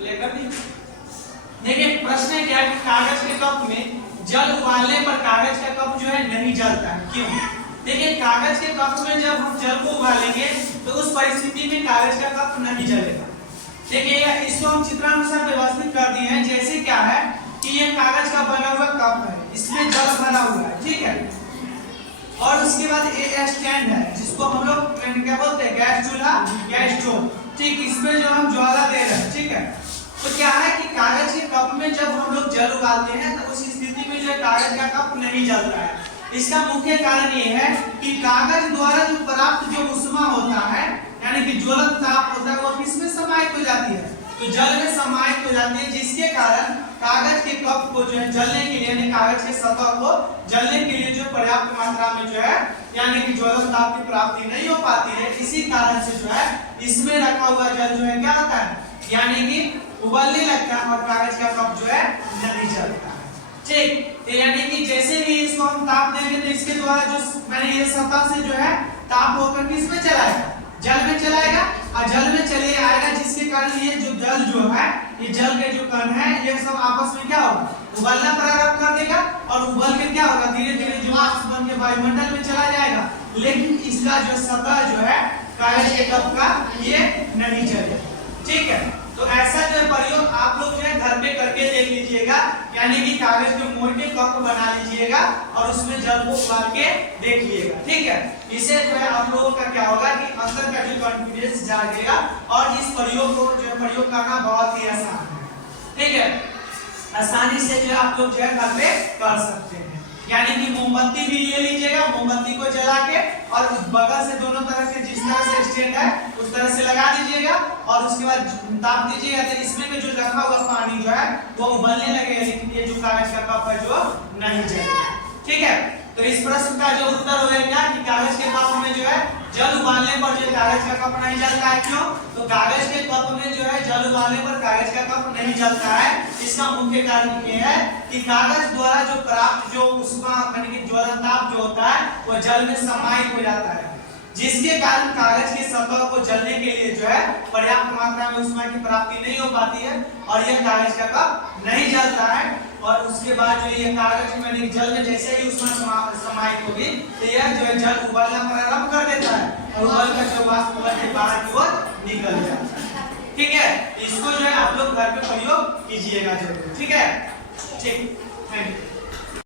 लेकर देखिए प्रश्न है क्या कि कागज के कप में जल उबालने पर कागज का कप जो है नहीं जलता है, क्यों? देखिए कागज के कप में जब हम जल को उबालेंगे तो उस परिस्थिति में कागज का कप नहीं जलेगा। देखिए इसको हम चित्रानुसार व्यवस्थित कर दिए हैं। जैसे क्या है कि ये कागज का बना हुआ कप है, इसमें जल भरा हुआ है, ठीक है। और उसके बाद ये स्टैंड है जिसको हम लोग क्या बोलते हैं, गैस चूल्हा या स्टोव, ठीक। इसमें जो हम ज्वाला दे रहे हैं, ठीक है। तो क्या है कि कागज के कप में जब हम लोग जल उबालते हैं तो उस स्थिति में जो कागज का कप नहीं जलता है। इसका मुख्य कारण ये है कि कागज द्वारा जो प्राप्त जो ऊष्मा होता है यानी कि ज्वलन ताप होता है वो किसमें समाहित हो जाती है, तो जल में समाहित हो जाती है, जिसके कारण कागज के कप को जो है जलने के लिए यानी कागज के सतह को जलने के लिए जो पर्याप्त मात्रा में जो है यानी कि ज्वलन ताप की प्राप्ति नहीं हो पाती है। इसी कारण से जो है इसमें रखा हुआ जल जो है क्या होता है यानी कि उबलने लगता है और कागज का कप जो है नहीं जलता है, ठीक। तो यानी कि जैसे ही इसको हम ताप देंगे तो इसके द्वारा जो मैंने ये सतह से जो है ताप होकर किसमें चलाएगा, जल में चलाएगा और जल में चले आएगा, जिसके कारण ये जो जल जो है ये जल के जो कण है ये सब आपस में क्या होगा, उबलना प्रारंभ कर देगा और उबल के क्या होगा धीरे धीरे जो वाष्प बन के वायुमंडल में चला जाएगा। लेकिन इसका जो सतह जो है कागज के कप का ये नहीं जलेगा, ठीक है। तो ऐसा जो प्रयोग आप लोग जो है घर पे करके देख लीजिएगा, यानी कि कागज के मोटे कप बना लीजिएगा और उसमें जल को उबाल के देख लीजिएगा, ठीक है। इससे जो है आप लोगों का क्या होगा कि अंदर का जो कॉन्फिडेंस जागेगा और इस प्रयोग को जो प्रयोग करना बहुत ही आसान है, ठीक है। आसानी से जो आप लोग जो है घर पे कर सकते हैं। यानी कि मोमबत्ती भी ले लीजिएगा, मोमबत्ती को जला के और बगल से दोनों तरफ से जिस तरह से स्टैंड है उस तरह से लगा दीजिएगा और उसके बाद ताप दीजिएगा तो इसमें में जो रखा हुआ पानी जो है वो उबलने लगेगा, लेकिन ये जो कागज का कप है जो नहीं जलेगा, ठीक है। तो इस प्रश्न का जो उत्तर होगा कि कागज के कप में जो है जल उबालने पर जो कागज का कप नहीं जलता है, क्यों? तो कागज के कप में जो है जल उबालने पर कागज का कप नहीं जलता है। इसका मुख्य कारण ये है कि कागज द्वारा जो प्राप्त जो ऊष्मा यानी कि ज्वलन ताप जो होता है वो जल में समाहित हो जाता है, जिसके कारण कागज के सतह को जलने के लिए जो है पर्याप्त मात्रा में ऊष्मा की प्राप्ति नहीं हो पाती है और यह कागज का कप नहीं जलता है। और उसके बाद जो ये कागज में जल में जैसे ही ऊष्मा समाहित होगी तो यह जो है जल उबलना प्रारंभ कर देता है और उबल कर जो वाष्प के बाहर की ओर निकल जाता है, ठीक है। इसको जो है आप लोग घर पे प्रयोग कीजिएगा जरूर, ठीक है, ठीक, थैंक यू।